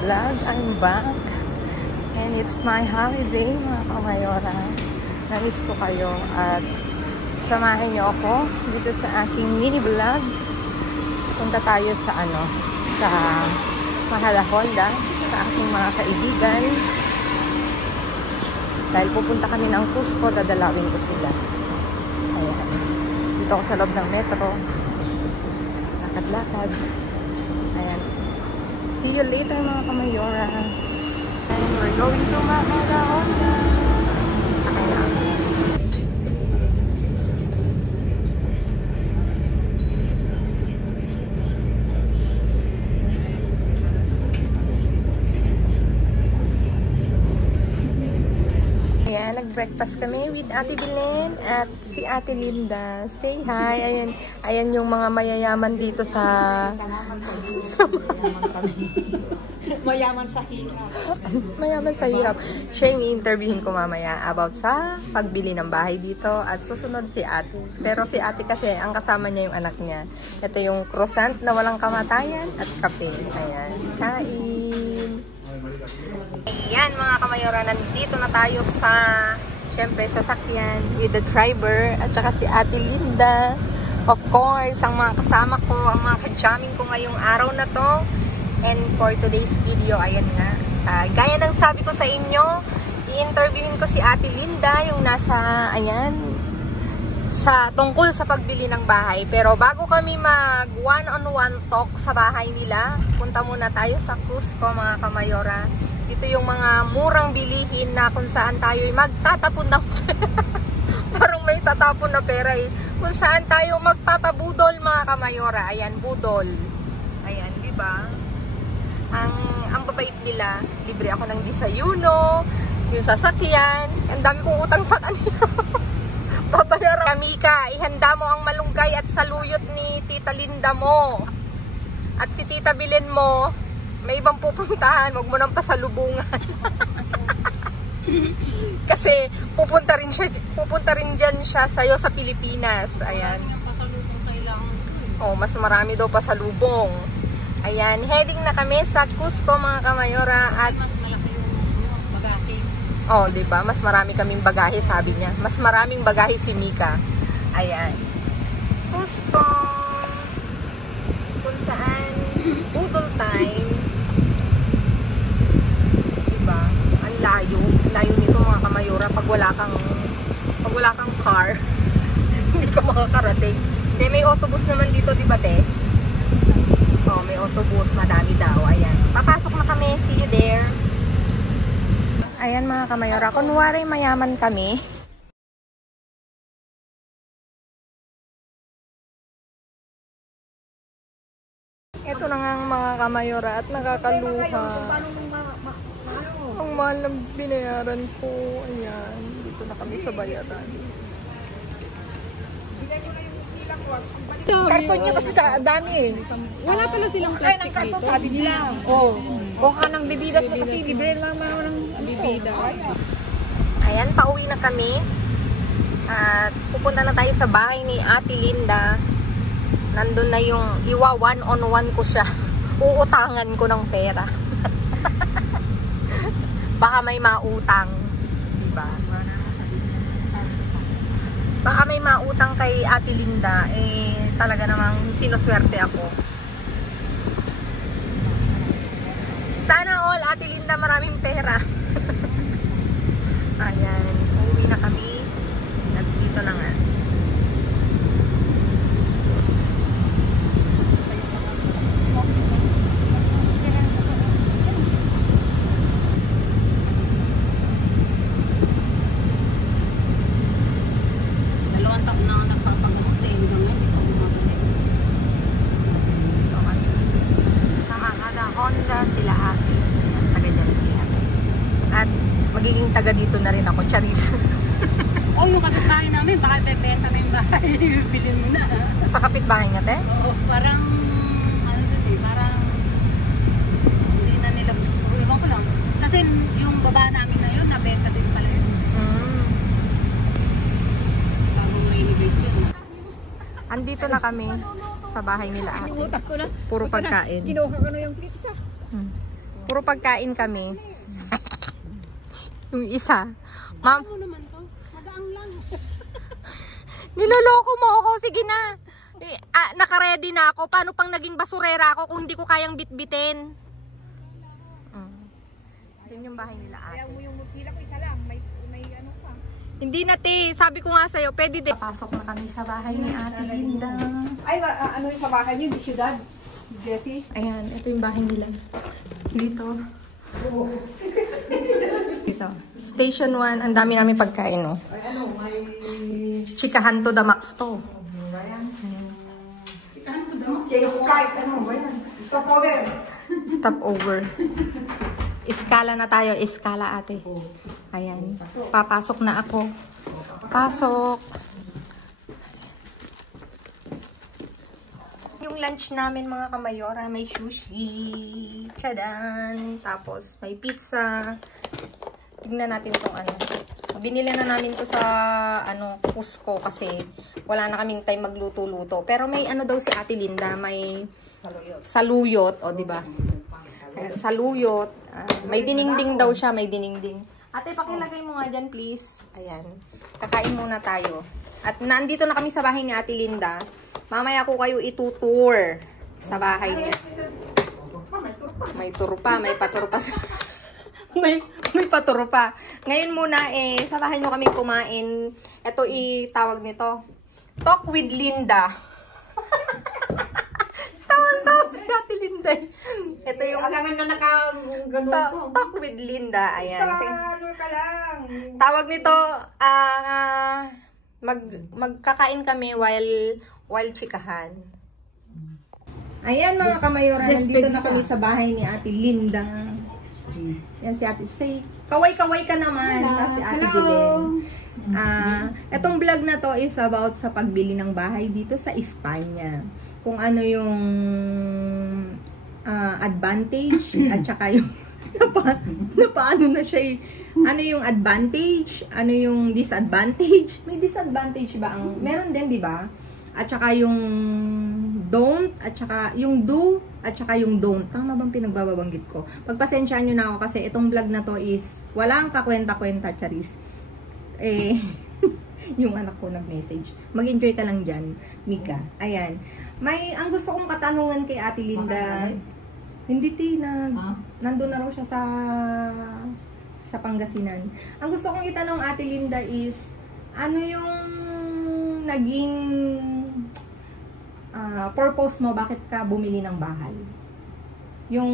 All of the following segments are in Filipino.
vlog. I'm back. And it's my holiday, mga kamayora. Namiss ko kayo at samahin niyo ako dito sa aking mini vlog. Punta tayo sa sa Majadahonda, sa aking mga kaibigan. Dahil pupunta kami ng Cusco, dadalawin ko sila. Ayan. Dito ako sa loob ng metro. Lakad-lakad. Ayan. See you later, mga kamayora. And we're going to Majadahonda. Sasakay namin. Ayan, nag-breakfast kami with Ate Belen at si Ate Linda. Say hi. Ayan, ayan yung mga mayayaman dito sa... Mayaman sa hirap. Mayaman sa hirap. Siya yung i-interviewin ko mamaya about sa pagbili ng bahay dito at susunod si Ate. Pero si Ate kasi, ang kasama niya yung anak niya. Ito yung croissant na walang kamatayan at kape. Ayan, kain. Ayan mga kamayora, nandito na tayo sa, syempre, sasakyan with the driver at saka si Ate Linda. Of course, ang mga kasama ko, ang mga ka-jamming ko ngayong araw na to. And for today's video, ayan nga. Gaya ng sabi ko sa inyo, i-interviewin ko si Ate Linda, yung nasa, ayan, tungkol sa pagbili ng bahay. Pero bago kami mag one-on-one talk sa bahay nila, punta muna tayo sa Cusco, mga kamayora. Dito yung mga murang bilihin na kung saan tayo magtatapon ng parang may tatapon na pera eh. Kung saan tayo magpapabudol, mga kamayora. Ayan, budol. Ayan, di ba? Ang babait nila, libre ako ng desayuno, yung sasakyan, ang dami kong utang sa kanila. Babayaran. Kamika, ihanda mo ang malunggay at saluyot ni Tita Linda mo. At si Tita Belen mo, may ibang pupuntahan, wag mo nang pasalubungan. Kasi pupunta rin dyan siya sa'yo sa Pilipinas. Ayan. Oh, mas marami daw pasalubong. Ayan, heading na kami sa Cusco, mga kamayora. At mas malaki yung bagahe. oh, diba? Mas marami kaming bagahe, sabi niya. Mas maraming bagahe si Mika. Ayan. Cusco. Kung saan budol time. Diba? Ang layo. Layo nito, mga kamayora. Pag wala kang car, hindi ka makakarating. Hindi, may autobus naman dito, diba, te? Oh, may autobus, madami daw. Ayan. Papasok na kami. See you there. Ayan mga kamayora. Kunwari mayaman kami. Ito na nga mga kamayora at nakakaluha. Ang mahal ng binayaran ko. Ayan. Dito na kami sa bayaran. Karton niya kasi sa dami eh. Wala pala silang plastic dito. Sabi nila. Oh, buka ng bibidas mo kasi libre lang ng Bibidas. Ayan, pauwi na kami. At pupunta na tayo sa bahay ni Ate Linda. Nandun na yung iwa one-on-one ko siya. Uutangan ko ng pera. Baka may mautang. Diba? Baka may mautang kay Ate Linda. Eh, talaga namang sinuswerte ako. Sana all, Ate Linda, maraming pera. Ayan, uuwi na kami. At dito na nga. Dalawang taon na ako nagpapagamot eh. Hanggang ngayon, hindi pa bumabalik. Sa Majadahonda sila Ate. Taga dyan si Ate. At magiging taga dito na rin ako, Charis. Oh, yung kapitbahay namin, baka bebenta na yung bahay. Bilhin mo na. Sa kapitbahay niya, te? Oo, parang, ano dito eh, parang hindi na nila gusto. Iwan ko lang. Kasi yung baba namin na yun, nabenta din pala yun. Bagong renovate yun. Andito na kami sa bahay nila Ate. Puro pagkain. Kinuha ko na yung pizza. Puro pagkain kami. Yung isa. Ma'am. Ano naman to? Magaang lang. Niloloko mo ako. Sige na. Naka-ready na ako. Paano pang naging basurera ako kung hindi ko kayang bitbitin? Yun yung bahay nila ate. Kaya mo yung mutila ko isa lang. May ano pa. Hindi na te. Sabi ko nga sa'yo, pwede din. Pasok na kami sa bahay ni Ate Linda. Ay, ano yung pabakan nyo? Di syudad? Jessie? Ayan, ito yung bahay nila. Dito. Dito. Station 1. Ang dami namin pagkain, no? Ay, ano? May... Chikahan to the max to. Chikahan to the max? Sprite. Ano ba yan? Stopover. Stopover. Iskala na tayo. Iskala, ate. Ayan. Papasok na ako. Pasok. Yung lunch namin mga kamayora, may sushi. Tchadan! Tapos may pizza. Tingnan natin tong ano. Binili na namin to sa Cusco kasi wala na kaming time magluto-luto. Pero may ano daw si Ate Linda, may saluyot, o di ba? Saluyot. May diningding daw siya, may diningding. Ate, pakilagay mo nga dyan, please. Ayan. Kakain muna tayo. At nandito na kami sa bahay ni Ate Linda. Mamaya ko kayo itutour sa bahay niya. May tour pa, may patur pa. may patur pa. Ngayon muna, sa bahay nyo kami kumain. Ito itawag nito. Talk with Linda. Tawag si Ate Linda. Ito yung... Alangan na naka-ganun ko. Talk with Linda. Ayan. Ano ka lang? Tawag nito, magkakain kami while chikahan. Ayan mga kamayora, nandito na kami sa bahay ni Ate Linda. Yan si Ate Say. Kaway-kaway ka naman sa si Ate Gillen. Etong vlog na to is about sa pagbili ng bahay dito sa Espanya. Kung ano yung advantage at saka yung paano na siya ano yung advantage, ano yung disadvantage. May disadvantage ba ang meron din, di ba? At saka yung don't, at saka yung do, at saka yung don't. Tama bang pinagbabanggit ko? Pagpasensyaan nyo na ako kasi itong vlog na to is walang kakwenta-kwenta, charis. Yung anak ko nag-message. Mag-enjoy ka lang dyan, Mika. Ayan. Ang gusto kong katanungan kay Ate Linda. Hindi nandun na raw siya sa Pangasinan. Ang gusto kong itanong Ate Linda is, ano yung naging purpose mo, bakit ka bumili ng bahay? Yung,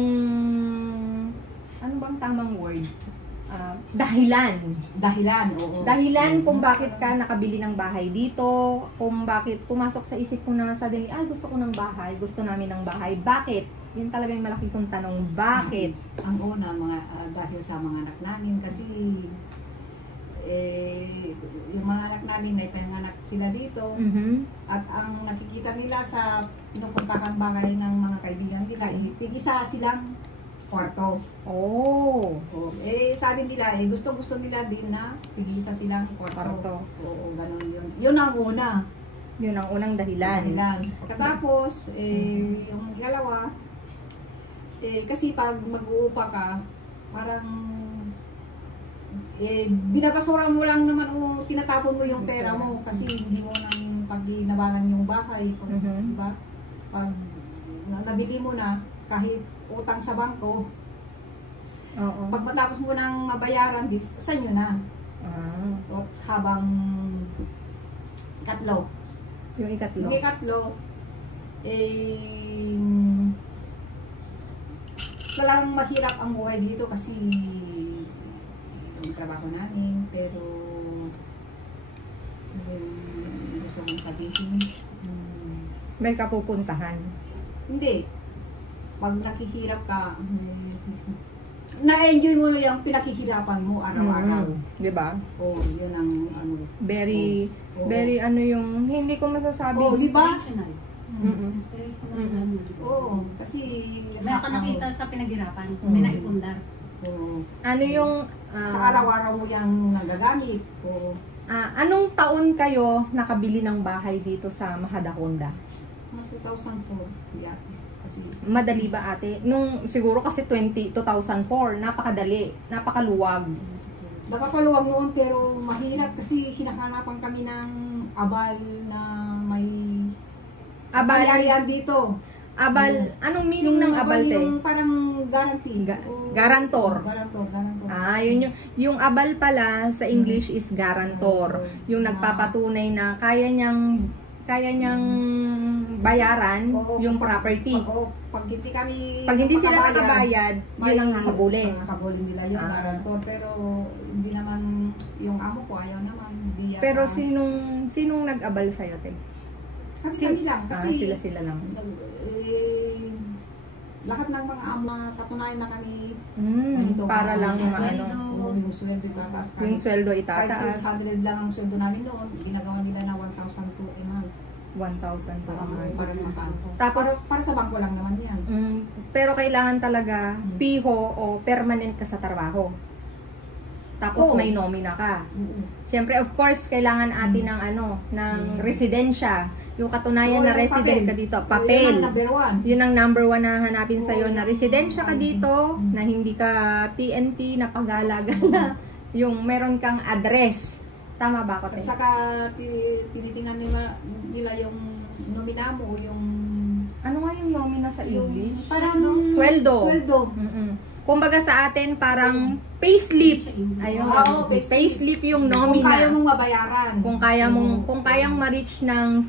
ano bang tamang word? Dahilan. Dahilan, oo. Dahilan kung bakit ka nakabili ng bahay dito, kung bakit pumasok sa isip ko na suddenly, gusto ko ng bahay, gusto namin ng bahay. Bakit? Yun talaga yung malaki kong tanong, bakit? Ang una, dahil sa mga anak namin, kasi yung mga anak namin ay panganak sila dito. At ang nakikita nila sa pinupuntahan bahay ng mga kaibigan nila, tig-isa silang kwarto. Oh. Sabi nila, gusto nila din na tig-isa silang kwarto. Oo, ganun yun. Yun ang una. Yun ang unang dahilan. Pagkatapos, yung ikalawa, kasi pag mag-uupa ka, parang binabasura mo lang naman o tinatapon mo yung pera mo kasi hindi mo nang pag-inabangan yung bahay. Diba? Pag nabili mo na, kahit utang sa bangko, pag matapos mo nang mabayaran, saan nyo na? O habang ikatlo. Yung ikatlo? Yung ikatlo, walang mahirap ang buhay dito kasi yung trabaho namin, pero gusto mong sabihin, may kapupuntahan? Hindi. Pag nakihirap ka, na-enjoy mo yung pinakihirapan mo araw-araw. Diba? Yun ang ano. Very ano yung, hindi ko masasabi. Diba? Inspirational. Kasi May ka nakita sa pinaghirapan, may naipundar. Ano yung sa araw-araw mo yung nagagamit. Anong taon kayo nakabili ng bahay dito sa Mahadakonda? 2004. Yeah. kasi Madali ba ate? Nung siguro kasi 2004, napakadali, napakaluwag. nakakaluwag noon pero mahirap kasi hinahanapan kami ng abal na may Abal, ari-arian dito. abal, anong meaning ng abal te? Yung parang guarantee. Garantor. Garantor. Ah, yun yung abal pala sa English is guarantor. Yung nagpapatunay na kaya niyang bayaran yung property. Pag hindi kami Pag hindi sila nakabayad, yun ang nakabulin. Nakabulin nila yung guarantor. Pero hindi naman yung amo ko ayaw naman. Hindi yata. Pero sinong nag-abal sa'yo, te? Kami lang. Kasi sila lang. Lahat ng mga amo katunayan na kami Para lang yung yung sweldo itataas kami. yung sweldo Kahit itataas. 600 lang ang sweldo namin noon, ginagawa nila na 1,002 a month. 1,000 to a month. Para makaano. Tapos, para sa bangko lang naman yan. Pero kailangan talaga piho o permanent ka sa trabaho. Tapos Oo. may nomina ka. Siyempre, of course, kailangan atin ng residensya. Yung katunayan na yung resident papel. ka dito. Papel. Yun ang number one. Yun ang number one na hanapin sa'yo na Oo. residensya ka dito, na hindi ka TNT, na pagala-gala. Yung meron kang address. Tama ba ako, At te? saka tinitingnan nila yung nomina mo, yung Ano nga yung nomina sa English? parang Sweldo. Sweldo. Kumbaga sa atin, parang payslip. Ayun. Oo, Payslip yung Kung nomina. kaya mong mabayaran. Kung kayang ma-reach ng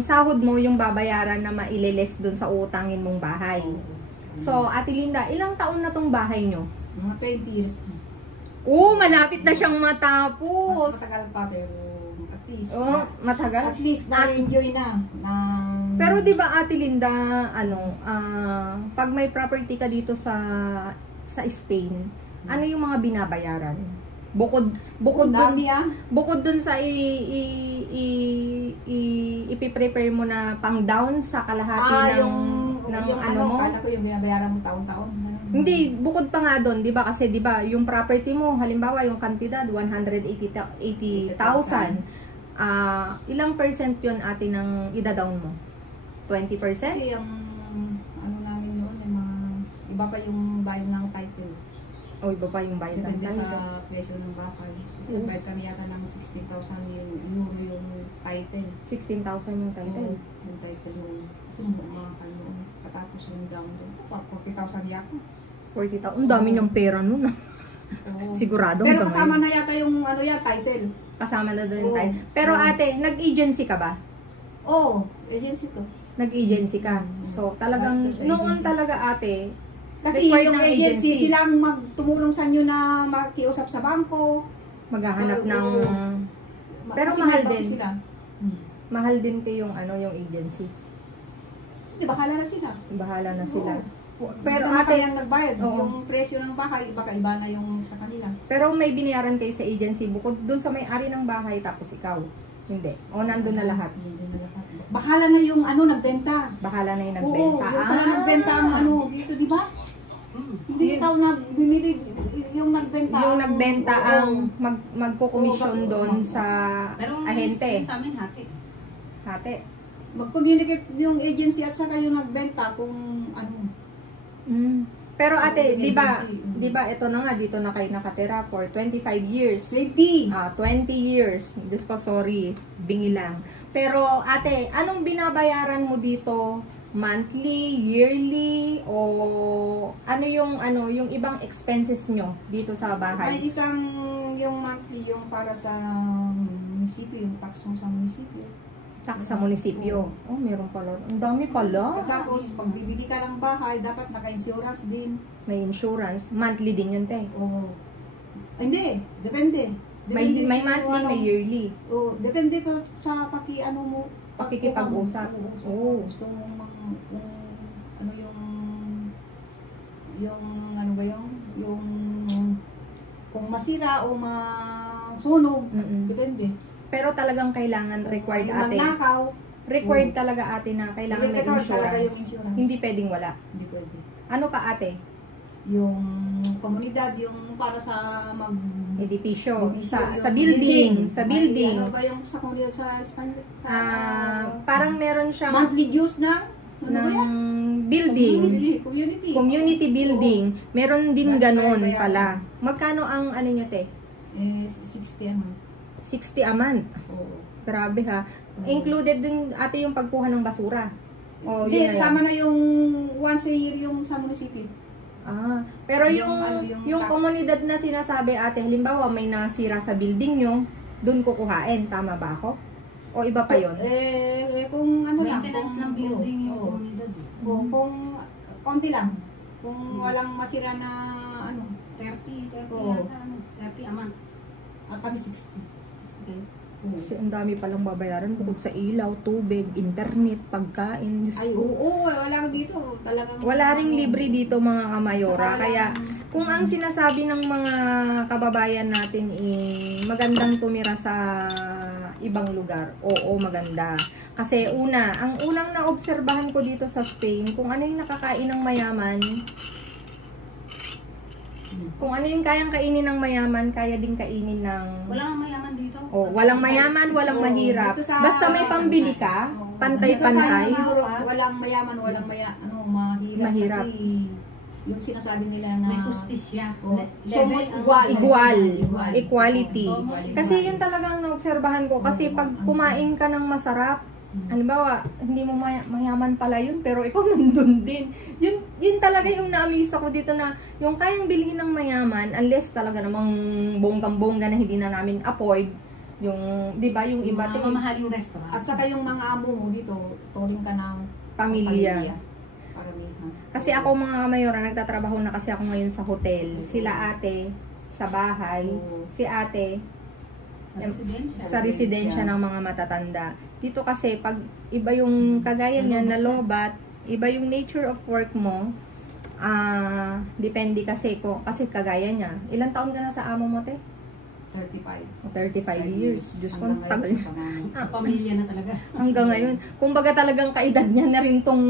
sahod mo yung babayaran na maileles dun sa utangin mong bahay. So, Ate Linda, ilang taon na tong bahay nyo? Mga 20 years. Malapit na siyang matapos. Matagal pa pero at least. Matagal. At least na-enjoy na. Pero 'di ba Ate Linda, pag may property ka dito sa Spain, ano yung mga binabayaran? Bukod dun sa ipiprepare mo na pang down sa kalahati ng ano mo. Kala ko yung binabayaran mo taon-taon. Hindi, bukod pa nga doon, 'di ba? Kasi 'di ba, yung property mo, halimbawa yung kantidad 180,000. Ilang percent 'yon atin ng ida-down mo? 20%? Kasi yung namin noon, yung mga iba pa yung bayad ng title. O iba pa yung bayad ng Depende title. sa presyo ng bahay. Kasi nagbayad kami yata ng 16,000 yung euro yung title. 16,000 yung title. Yung title noon. Kasi mahal noon. Katapos yung down doon. 40,000 yata. 40,000. Ang dami niyang pera nun. Sigurado. Pero kasama na yata yung title. Kasama na doon yung Oo. title. Pero ate, nag-agency ka ba? Oo, agency to. Nag-agency ka. So, talagang, Sa noon agency. talaga ate, Kasi required yung ng agency, silang magtumulong sa inyo na makiusap sa bangko. maghahanap ng... Pero Kasi mahal may bangko din. Sila. Mahal din yung yung agency. Hindi, bahala na sila. Bahala na sila. Pero Ate, ate yung nagbayad, oo. yung presyo ng bahay, baka iba na yung sa kanila. Pero may binayaran kayo sa agency bukod dun sa may-ari ng bahay tapos ikaw. Hindi. O nandun na lahat. Hindi na lahat. Bahala na yung nagbenta. Bahala na yung Oo, nagbenta. yung pala nagbenta ang dito, di ba? Hindi ikaw na bumili, yung nagbenta. Yung nagbenta Oo. ang magkukomisyon Oo, doon sa Pero ahente. sa amin hati. Hati. Mag-communicate yung agency at saka yung nagbenta kung Pero ate, Oo, 'di ba? agency. 'Di ba ito na nga dito na kayo nakatira for 25 years. 20. 20 years. Diyos ko, sorry. Bingi lang. Pero ate, anong binabayaran mo dito? Monthly, yearly, o ano yung ibang expenses nyo dito sa May bahay? isang yung monthly, yung para sa munisipyo, yung tax mo sa munisipyo. Tax sa munisipyo. Oh, meron pala. Ang dami pala. Tapos, pag bibili ka ng bahay, dapat naka-insurance din. May insurance. Monthly din yun, te. Oo. Hindi, depende. May sa monthly, may yearly. Oo, depende ko sa mo. Pakikipag-usap. Oo. Gusto mo yung kung masira o masunog, depende. Pero talagang kailangan required Yung ate. magnakaw, Required talaga ate na kailangan may required talaga insurance. yung insurance. Hindi pwedeng wala. Hindi pwede. Ano pa ate? Yung komunidad, yung para sa Edipisyo. Sa yung building. Sa May building. ano ba yung sa komunidad sa Espanya? Parang meron siyang Monthly dues na Ano ba yan? building. Community Building. Meron din Bakit ganon bayaran? pala. Magkano ang ano nyo, te? 60 naman. 60 a month. Oo. Grabe ha. Included din ate yung pagkuha ng basura. O, Hindi, yun na yan. sama na yung once a year yung sa munisipyo. Ah, pero yung Yung ano, yung tax. komunidad na sinasabi ate, halimbawa may nasira sa building nyo, dun kukuhain. Tama ba ako? O iba pa yun? Kung ano lang. Maintenance kung- ng building yung oo. komunidad. Kung konti lang. Kung walang masira na ano, 30 Oo. yata, ano. 30 a month. Kami 60. 60 kayo. Kasi ang dami palang babayaran bukod sa ilaw, tubig, internet, pagkain. Diyos Ay, ko. oo, wala dito. Talagang Wala ring libre dito mga kamayora. Saka Kaya lang- kung ang sinasabi ng mga kababayan natin magandang tumira sa ibang lugar, oo maganda. Kasi ang unang naobserbahan ko dito sa Spain, kung ano yung nakakain ng mayaman, kung ano yung kayang kainin ng mayaman, kaya din kainin ng... Wala nang mayaman dito. walang mayaman, walang Oo, mahirap. dito sa- Basta may pambili ka, Oo. pantay-pantay. Dito sa Europe, walang mayaman, walang mahirap. Mahirap. Kasi yung sinasabi nila na May justisya. Oo. Level Somos ang Igual. Igual. Equality. Oo, Kasi yun talagang naobserbahan ko. Kasi pag kumain ka ng masarap, halimbawa, hindi mo mayaman pala yun, pero ikaw nandun din. Yun talaga yung na-amaze ako dito na yung kayang bilhin ng mayaman, unless talaga namang bonggang-bongga na hindi na namin afford, yung, di ba, yung iba, mga mamahaling restaurant. At saka yung mga amo mo dito, turing ka ng pamilya. Paramihan. Kasi ako mga kamayora, nagtatrabaho na kasi ako ngayon sa hotel. Sila ate, sa bahay. Oo. Si ate, Sa residensya. sa residensya ng mga matatanda. Dito kasi, pag iba yung kagaya niya na lobat, iba yung nature of work mo, depende kasi kasi kagaya niya. Ilang taon ka na sa amo mo, te? 35. 35 years. Diyos ko, Hanggang tagal. ngayon, pangano. Sa pamilya na talaga. Hanggang ngayon. Kumbaga talagang kaedad niya na rin tong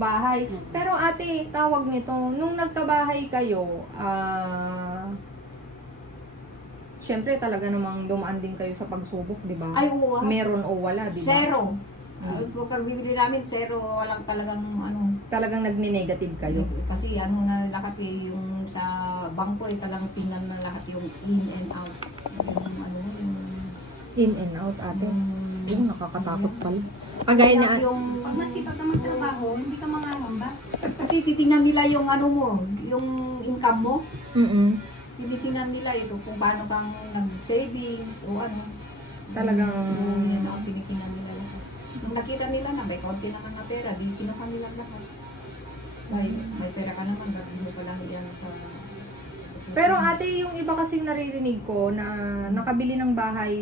bahay. Pero ate, tawag nito, nung nagkabahay kayo, syempre talaga namang dumaan din kayo sa pagsubok, di ba? Ay, oo. Meron o wala, di ba? Zero. Pag bibili namin, zero. Walang talagang ano. Talagang nagne-negative kayo. Kasi ano na lahat yung sa bangko talagang tingnan na lahat yung in and out. Yung ano, yung... In and out, ate. Mm. Yung nakakatakot pala. Pagaya na, yung... Pag masipag ka magtrabaho, hindi ka mangangamba. Kasi titingnan nila yung ano mo, yung income mo. Tinitingnan nila ito kung paano kang nag-savings o ano. Talagang, Yan ang tinitingnan nila lahat. Nung nakita nila na may konti na kang na pera, di kinuha nila lahat. Dahil may pera ka naman, gagawin mo pala yan sa... pero ate, yung iba kasing naririnig ko na nakabili ng bahay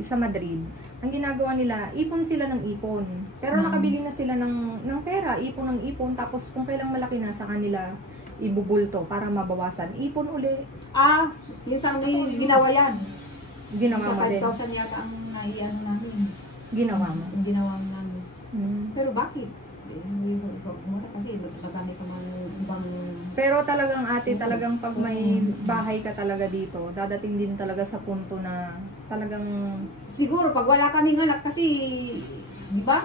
sa Madrid, ang ginagawa nila, ipon sila ng ipon. Pero nakabili na sila ng pera, ipon ng ipon, tapos kung kailang malaki na sa kanila, ibubulto para mabawasan. Ipon uli. Minsan may ginawa yan. Ginawa mo Sa din. 5,000 yata ang naiano namin. Ginawa mo. Ang ginawa namin. Hmm. Pero bakit? Hindi mo muna kasi madami ka man ibang... Pero talagang ate, talagang pag may bahay ka talaga dito, dadating din talaga sa punto na talagang... Siguro pag wala kaming anak kasi, di ba?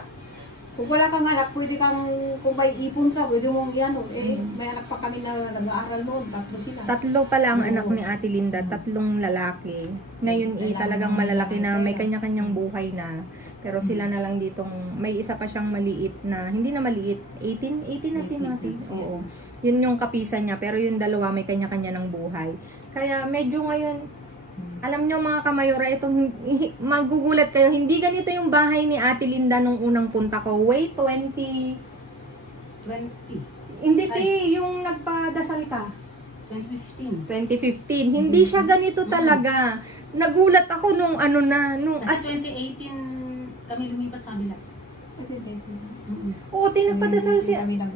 Kung wala kang anak, pwede kang, kung may ipon ka, pwede mong iano. May anak pa kami na nag-aaral noon, 3 sila. Tatlo pala ang Oo. anak ni Ate Linda, 3 lalaki. Ngayon talagang malalaki na, may kanya-kanyang buhay na. Pero sila na lang ditong, may isa pa siyang maliit na, hindi na maliit, 18 na si Mati. Oo. Yun yung kapisan niya, pero yung dalawa may kanya-kanya ng buhay. Kaya medyo ngayon, alam nyo mga kamayora, itong magugulat kayo, hindi ganito yung bahay ni Ate Linda nung unang punta ko. Wait, 20. Hindi yung nagpadasal ka. 2015. 2015. Hindi siya ganito talaga. Nagulat ako nung Kasi 2018 kami lumipat sa kabila. Oo, tinagpadasal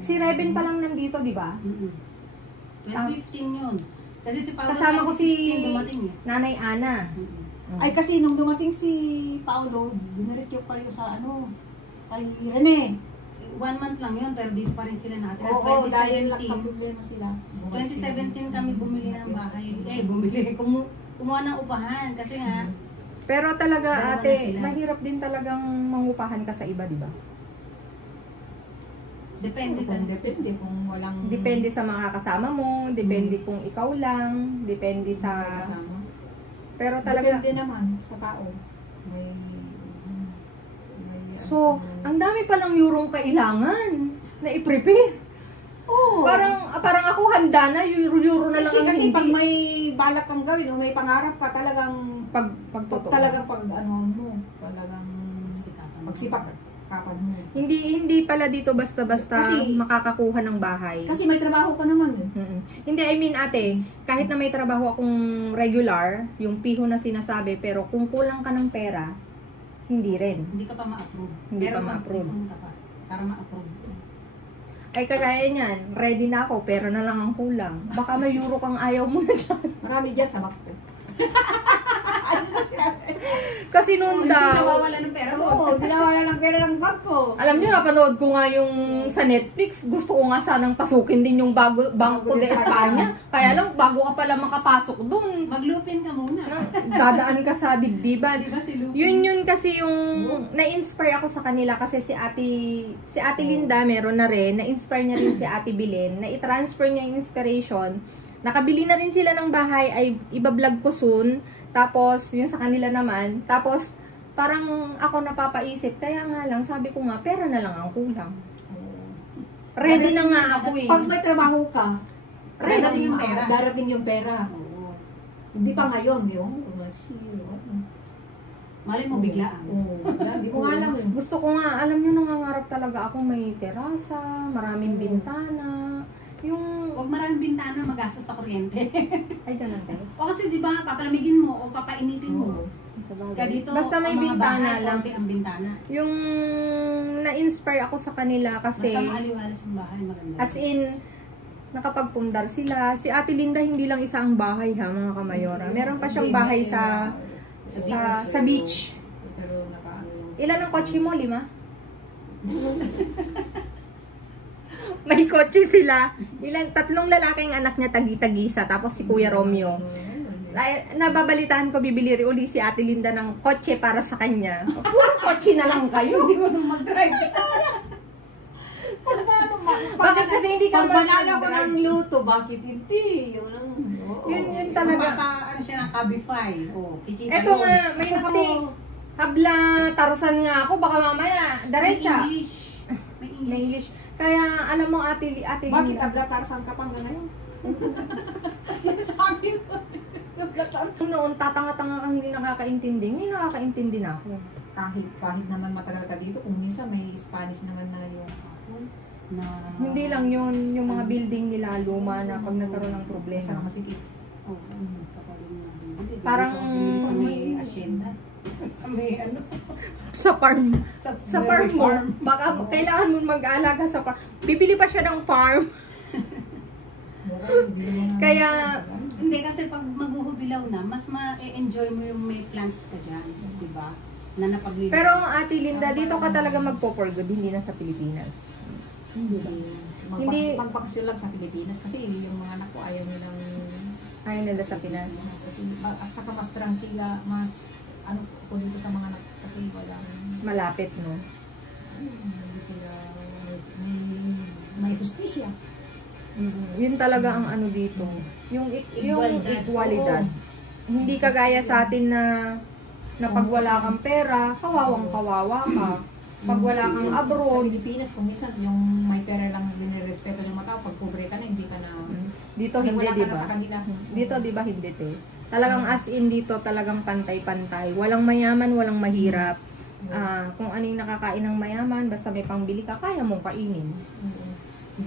si Reben pa lang nandito, di ba? 2015 yun. Kasi si Paolo Kasama ko si 2016 dumating eh. Nanay Ana. Ay kasi nung dumating si Paolo, binarityo kayo sa ano, kay Rene. 1 month lang yun, pero dito pa rin sila nakatira. Oo, dahil 2017, nagka-problema sila. 2017 kami bumili ng bahay. Kumuha ng upahan kasi nga, Pero talaga Dalawa na ate, sila. mahirap din talagang mangupahan ka sa iba, di ba? Depende kung kasi. depende kung walang Depende sa mga kasama mo, depende kung ikaw lang, depende sa... kasama. Pero talaga... Depende naman sa tao. May So, ang dami palang eurong kailangan na i-prepare. Oo. Parang ako handa na, euro na lang ang kasi hindi. pag may balak kang gawin o may pangarap ka, talagang Pagtotoo. talagang pag ano mo, talagang magsipag kapan mo. Hindi pala dito basta-basta Kasi- makakakuha ng bahay. Kasi may trabaho ka naman eh. Hindi, I mean ate, kahit na may trabaho akong regular, yung piho na sinasabi, pero kung kulang ka ng pera, hindi rin. Hindi ka pa ma-approve. Hindi Pero pa ma-approve. mag-approve ka pa para ma-approve. Ay kagaya niyan, ready na ako, pera na lang ang kulang. Baka may euro kang ayaw mo na dyan. Marami dyan sa bakto. Ano na sinabi? Kasi noon Hindi daw, nawawala ng pera mo. Oo, ginawala ng pera ng bangko. alam niyo, napanood ko nga yung sa Netflix, gusto ko nga sanang pasukin din yung Bangko de España. Kaya lang, bago ka pala makapasok dun, Maglupin ka muna. dadaan ka sa dibdiban. Di ba si Lupin? Yun kasi yung na-inspire ako sa kanila kasi si Ate Linda meron na rin, na-inspire niya rin si Ate Bilin, na i-transfer niya yung inspiration. Nakabili na rin sila ng bahay, ay iba-vlog ko soon. Tapos, yun sa kanila naman. Tapos, parang ako napapaisip, kaya nga lang, sabi ko nga, pera na lang ang kulang. Ready na nga ako eh. Pag may trabaho ka, Darating yung pera. Darating yung pera. Oo. Hindi pa ngayon, yung let's see, Malay mo biglaan. Oo, hindi mo alam eh. Gusto ko nga, alam nyo, nangangarap talaga ako may terasa, maraming bintana. Yung, Huwag maraming bintana magastos sa kuryente. ay ganun tayo. O kasi di ba, papalamigin mo o papainitin mo. Sa bagay. Kaya dito, Basta may ang mga bintana bahay, lang. konti ang bintana. Yung na-inspire ako sa kanila kasi Basta maaliwalas yung bahay, maganda. as in nakapagpundar sila. Si Ate Linda hindi lang isa ang bahay ha mga kamayora. Meron pa siyang bahay sa beach. Pero nakaano yung... Ilan ang kotse mo? 5? May kotse sila. Tatlong lalaking anak niya tagi-tagisa. Tapos si Kuya Romeo. Nababalitaan ko bibili rin uli si Ate Linda ng kotse para sa kanya. Puro kotse na lang kayo. Hindi mo nung mag-drive. Bakit kasi hindi ka Pag banana ko mag-drive? ng luto, bakit hindi? Yun talaga. Ano siya ng Cabify. O, kikita Eto nga, may nakati. Habla, Tarzan nga ako. Baka mamaya, daretsa. May May English. English. Kaya, alam mo, Ate Bakit Linda. ablatarsan ka pang ngayon? Sabi mo. Ablatarsan. Noon, tatanga-tanga kang hindi nakakaintindi. Ngayon, nakakaintindi na ako. Kahit naman matagal ka dito, kung minsan may Spanish naman na yung na Hindi lang yun, yung mga building nila, luma na pag nagkaroon ng problema. sa masikip. Oo, kapalong na. Hindi, Parang- dito sa may asyenda. Sa may ano. Sa farm. Sa farm mo. farm. Baka kailangan mo mag-aalaga sa farm. Pipili pa siya ng farm. Kaya, Hindi kasi pag maghuhubilaw na, mas ma-enjoy mo yung may plants ka dyan. Diba? Na napagliliw. pero Ate Linda, dito ka talaga magpo-for good, hindi na sa Pilipinas. Hindi. Hindi- Magpakasyon lang sa Pilipinas kasi yung mga anak ko ayaw nilang Ayaw nila sa Pinas. kasi at saka mas tranquila, mas ano ko dito sa mga anak kasi walang Malapit, no? hindi sila may justisya. Yun talaga ang ano dito. Yung equalidad. Hindi kagaya sa atin na pag wala kang pera, kawawang kawawa ka. Pag wala kang Sa abroad, Pilipinas, kung minsan yung may pera lang binirespeto ng mga tao, pag pobre ka na, hindi ka na dito hindi, wala ka di na ba? sa kanila. Dito, di ba, hindi te? Talagang as in dito, talagang pantay-pantay. Walang mayaman, walang mahirap. Kung ano yung nakakain ng mayaman, basta may pangbili ka, kaya mong kainin.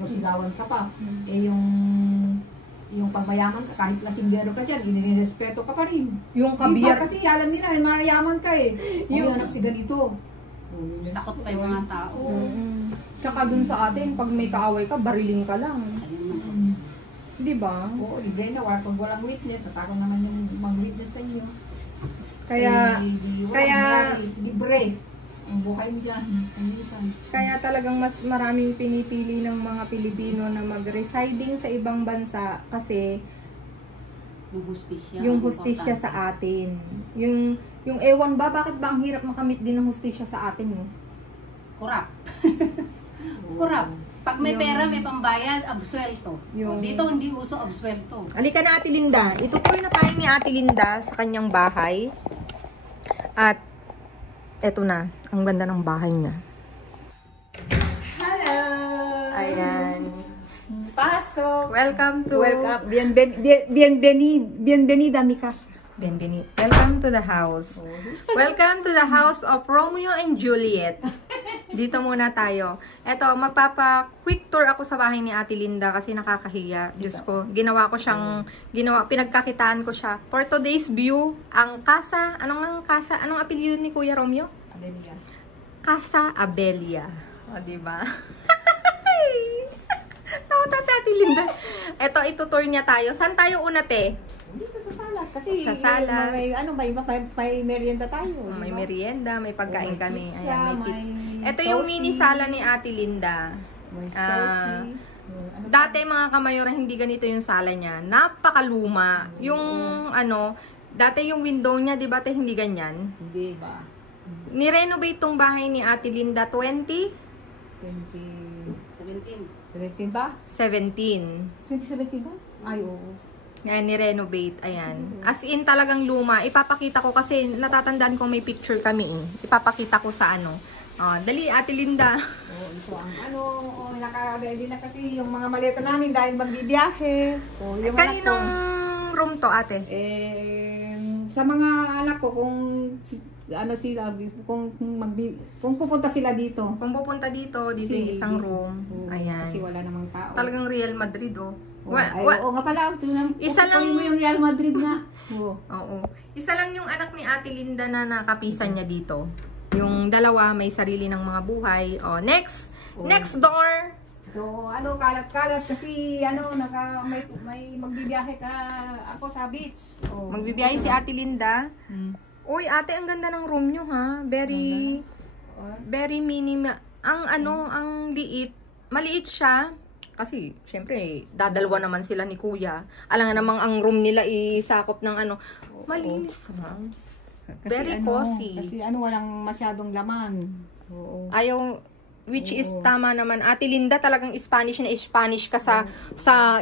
Sigawan ka pa. Eh yung pagmayaman ka, kahit lasinggero ka dyan, inirespeto ka pa rin. Yung Kabiyak. kabiyar, Kasi alam nila, mayaman ka eh. Yung anak si ganito. Takot pa yung mga tao. Tsaka dun sa atin, pag may kaaway ka, bariling ka lang. Di ba? Oo, libre na. Pag walang witness, natakot naman yung mag-witness sa inyo. Kaya, libre. Ang buhay mo dyan. kaya talagang mas maraming pinipili ng mga Pilipino na mag-residing sa ibang bansa kasi Yung hustisya. sa atin. Yung ewan ba, bakit ba ang hirap makamit din ng hustisya sa atin, no? Kurap. Kurap. Pag may pera, may pambayad, absuelto. Yung- Dito hindi uso absuelto. Halika na, Ate Linda. Itutur na tayo ni Ate Linda sa kanyang bahay. At eto na, ang ganda ng bahay niya. Hello! Ayan. Pasok! Welcome to... Bienvenida mi casa. Bienvenido. Welcome to the house. Welcome to the house of Romeo and Juliet. Dito muna tayo. Eto, magpapa-quick tour ako sa bahay ni Ate Linda kasi nakakahiya. Diyos ko, pinagkakitaan ko siya. For today's view, ang casa, anong apelyido ni Kuya Romeo? Adelia. Casa Abelia. O, diba? Nakita si Ate Linda. Eto, itutour niya tayo. Saan tayo una, te? Dito sa salas. Kasi Sa salas. may merienda tayo. May merienda, may pagkain May kami. pizza, Ayan, may pizza. may Ito yung saucy. mini sala ni Ate Linda. May Ah, saucy. Dati mga kamayora, hindi ganito yung sala niya. Napakaluma. Yung dati yung window niya, di ba, te, hindi ganyan. Hindi ba? Ni-renovate tong bahay ni Ate Linda 17 ba? 2017. 2017 ba? Ay, oo. Ngayon, ni-renovate. Ayan. As in, talagang luma. Ipapakita ko kasi natatandaan ko may picture kami. Ipapakita ko sa dali, Ate Linda. Ito ang naka-ready na kasi yung mga maleta namin dahil magbibiyahe. Yung Kaninong room to, ate? Sa mga anak ko, kung pupunta sila dito. Kung pupunta dito yung isang room. Ayan. Kasi wala namang tao. Talagang Real Madrid, oh. Oo nga pala. Isa lang- mo yung Real Madrid na. Oo. Oo. Isa lang yung anak ni Ate Linda na nakapisan niya dito. Yung dalawa may sarili ng mga buhay. Oh, next door. So, kalat-kalat kasi may magbibiyahe ka ako sa beach. Magbibiyahe si Ate Linda. Uy, ate, ang ganda ng room nyo, ha? Very mini. Ang liit. Maliit siya. Kasi, syempre, dadalwa naman sila ni Kuya. Alam nga namang ang room nila isakop ng malinis lang. Very cozy. Kasi walang masyadong laman. Oo. Which is tama naman. Ate Linda, talagang Spanish na Spanish ka sa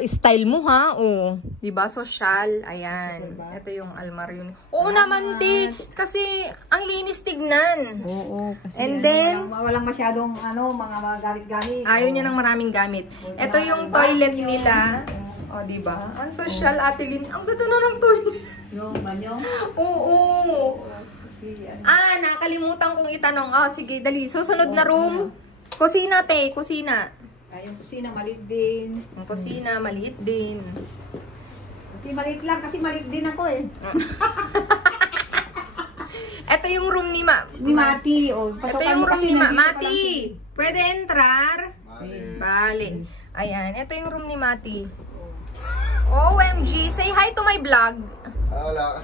style mo, ha? O, diba? Social. Ayan. Ito yung almaryo. Oo naman, te. Kasi, ang linis tignan. Oo. Kasi And then, walang masyadong mga gamit-gamit. ayaw niya ng maraming gamit. Ito yung toilet nila. O, diba? Ang social, Ate Linda. Ang ganda na ng toilet. Yung banyo. Oo. Kasi, Nakalimutan kong itanong. Sige, dali. Susunod na room. Kusina, te. Kusina. yung kusina, maliit din. Ang kusina, maliit din. Kasi maliit lang, kasi maliit din ako eh. Ito yung room ni Ni Mati. Ito yung room ni Mati. Pwede entrar? Bale. Ayan. Ito yung room ni Mati. OMG. Say hi to my vlog. Wala.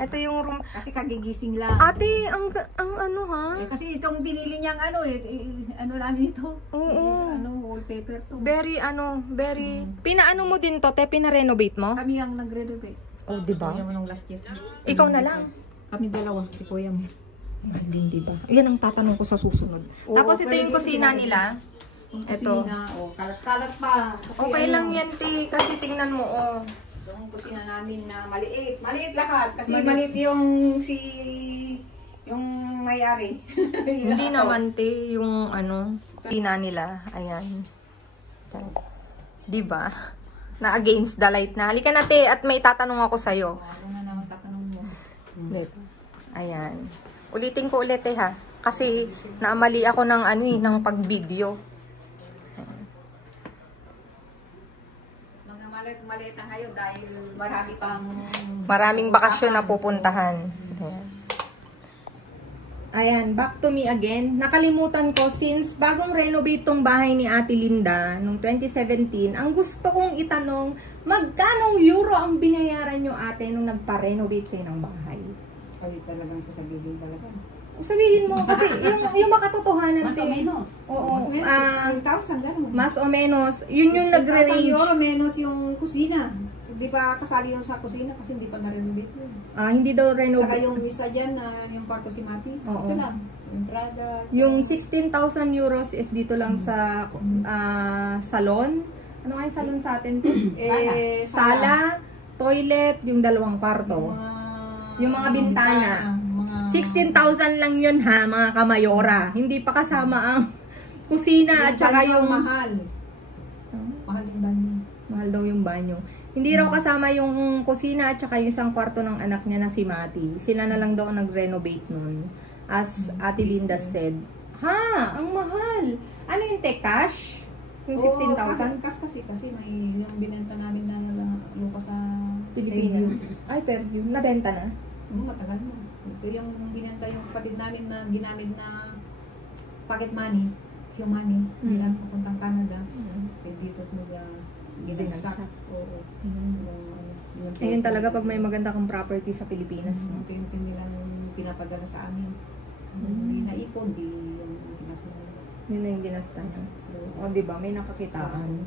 Ito yung room. Kasi kagigising lang. Ate, ang ano, ha? Kasi itong binili niyang namin ito. Oo. Wallpaper to. Very. Pinaano mo din to, te? Pina-renovate mo? Kami ang nag-renovate. Oh, diba? Kuya mo nung last year. Ikaw na lang. Kami dalawa, si kuya mo. Hindi, diba? Yan ang tatanong ko sa susunod. Oo, Tapos ito pwede yung din kusina natin. nila. Ito. Kalat-kalat pa. Kasi Okay lang yan, te. Kasi tingnan mo, Yung kusina namin na maliit. Maliit lahat. Kasi Maliit. maliit yung may-ari. Hindi naman, te. Yung kusina nila. Ayan. Diba? Na against the light na. Halika na, te. At may tatanong ako sa'yo. Ano na naman tatanong mo? Ayan. Ulitin ko ulit, ha. Kasi naamali ako ng ng pag-video. Mga maliit na ngayon dahil marami pang... Maraming bakasyon na pupuntahan. Ayan, back to me again. Nakalimutan ko, since bagong renovate tong bahay ni Ate Linda, noong 2017, ang gusto kong itanong, magkanong euro ang binayaran nyo, ate, nung nagpa-renovate kayo ng bahay? Ay, talagang sasabihin talaga. Sabihin mo, kasi yung makatotohanan. Mas o menos. Oo. Mas menos, 16,000, gano'n. Mas o menos. Yun yung nagre-range. €16,000 menos yung kusina. di pa kasali yung sa kusina kasi hindi pa na-renovate yun. Hindi daw Saka renovate. yung isa dyan na yung kwarto si Mati, Oo. ito lang. Entrada. Yung 16,000 euros is dito lang sa salon. Ano nga yung salon sa atin? Sala, toilet, yung dalawang kwarto. Yung mga bintana. 16,000 lang yun ha, mga kamayora. Hindi pa kasama ang kusina at saka yung... mahal. Mahal yung banyo. Mahal daw yung banyo. Hindi raw kasama yung kusina at saka yung isang kwarto ng anak niya na si Mati. Sila na lang daw nag-renovate nun. As Ate Linda said. Ha! Ang mahal! Ano yung cash? Yung 16,000? Kasi may yung binenta namin na lupa sa Pilipinas. Ay, pero yun. Nabenta na? Matagal na. Yung binenta yung kapatid namin na ginamit na pocket money, yung money, nila papuntang Canada. Dito nila ginagsak. Oo. Ayun talaga pag may maganda kang property sa Pilipinas. Ito yung nilang pinapadala sa amin. Hindi naipon, di yung pinasok nila. Yun na yung ginasta niya. O, diba? May nakakitaan.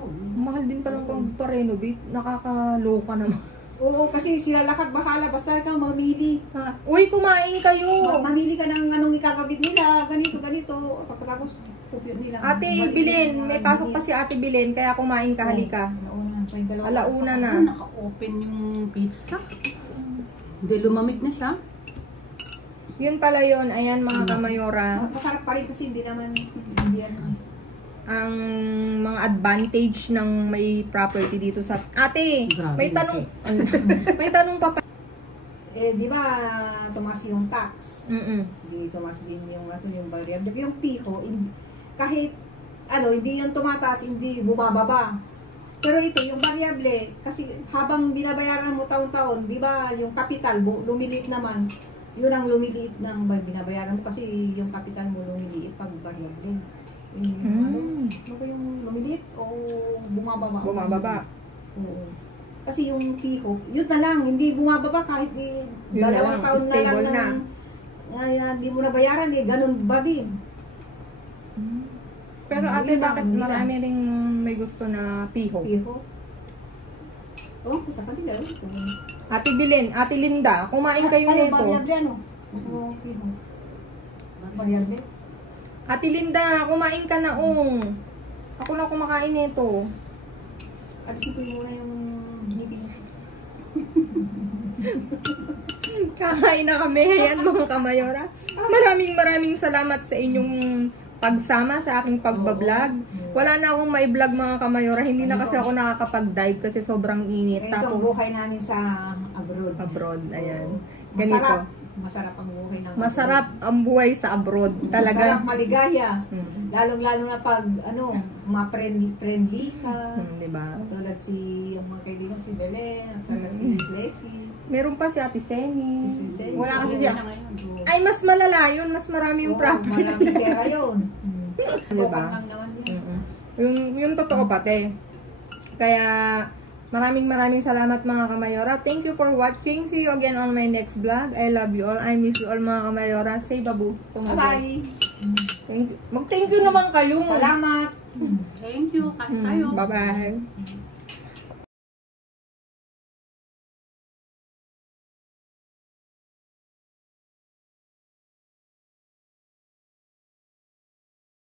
Oo. Mahal din palang pang pa-renovate. Nakakaloka naman. Oo, kasi sila lahat bahala. Basta ikaw mamili. Uy, kumain kayo! Mamili ka ng anong ikakabit nila. Ganito, ganito. Pagkatapos, kupyot nila. Ate Bilin, may pasok pa si Ate Bilin, kaya kumain ka, halika. Alauna na. Naka-open yung pizza. Hindi, lumamig na siya. Yun pala yun, ayan mga kamayora. Masarap pa rin kasi hindi naman, hindi ano. Ang mga advantage ng may property dito sa... Ate, Grabe, may tanong. May tanong pa. Di ba, tumas yung tax. Mm-mm. Tumas din yung, yung variable. Yung pico, kahit, hindi yung tumataas, hindi bumababa. Pero ito, yung variable, kasi habang binabayaran mo taon-taon, di ba, yung capital, lumiliit naman. Yun ang lumiliit ng binabayaran mo kasi yung capital mo lumiliit pag variable. Ano ba yung lumiliit o bumababa? Bumababa. Oo. Kasi yung pico, yun na lang, hindi bumababa kahit dalawang taon na lang hindi mo nabayaran, ganun ba din? Pero ate, bakit marami ring may gusto na piho? Piho? Oo, sa kanila. Ate Bilin, Ate Linda, kumain kayo nito. Variable ano? Oo, piho. Variable? Ate Linda, kumain ka na Ako na kumakain nito. At sipin mo na yung ngipin. Kakain na kami. Ayan mga kamayora. Maraming salamat sa inyong pagsama sa aking pagbablog. Wala na akong mai-vlog mga kamayora. Hindi na kasi ako nakakapag-dive kasi sobrang init. Ito ang buhay namin sa abroad. Abroad, ayan. Ganito. Masarap ang buhay ng Masarap ang buhay sa abroad. Talaga. Masarap, maligaya. Lalong-lalo na pag, ma-friendly ka. Diba? Tulad yung mga kaibigan, si Belen, at saka si Leslie. Meron pa si Ate Seni. Si Seni. Wala kasi siya. Ay, mas malala yun. Mas marami yung property. Maraming pera yun. Diba? Lang naman yun. Yung totoo pati. Kaya, maraming salamat mga kamayora. Thank you for watching. See you again on my next vlog. I love you all. I miss you all mga kamayora. Say babu. Bye-bye. Thank you. Mag-thank you naman kayo. Salamat. Thank you. Kahit tayo. Bye-bye.